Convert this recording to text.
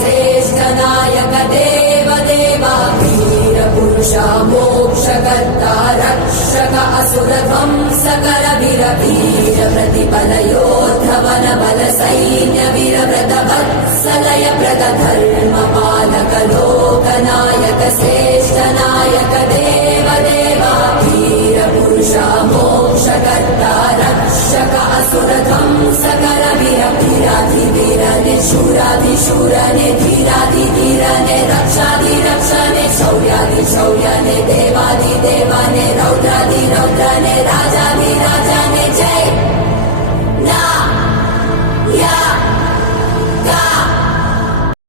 श्रेष्ठ नायक देव देवा वीर पुरुषा मोक्षकर्ता रक्षक असुर ध्वंसकर वीर वीर प्रतिपल योद्धवन बल सैन्य वीर व्रत वत्सलय प्रद धर्म पालक लोकनायक श्रेष्ठ नायक देव देवा वीर पुरुषा मोक्षकर्ता रक्षक असुर ध्वंसकर वीर वीराधिवीरने शूराधिशूरने धीराधिधीरने रक्षाधिरक्षणे शौर्याधिशौर्यने देवाधिदेवने रौद्राधिरौद्रने राज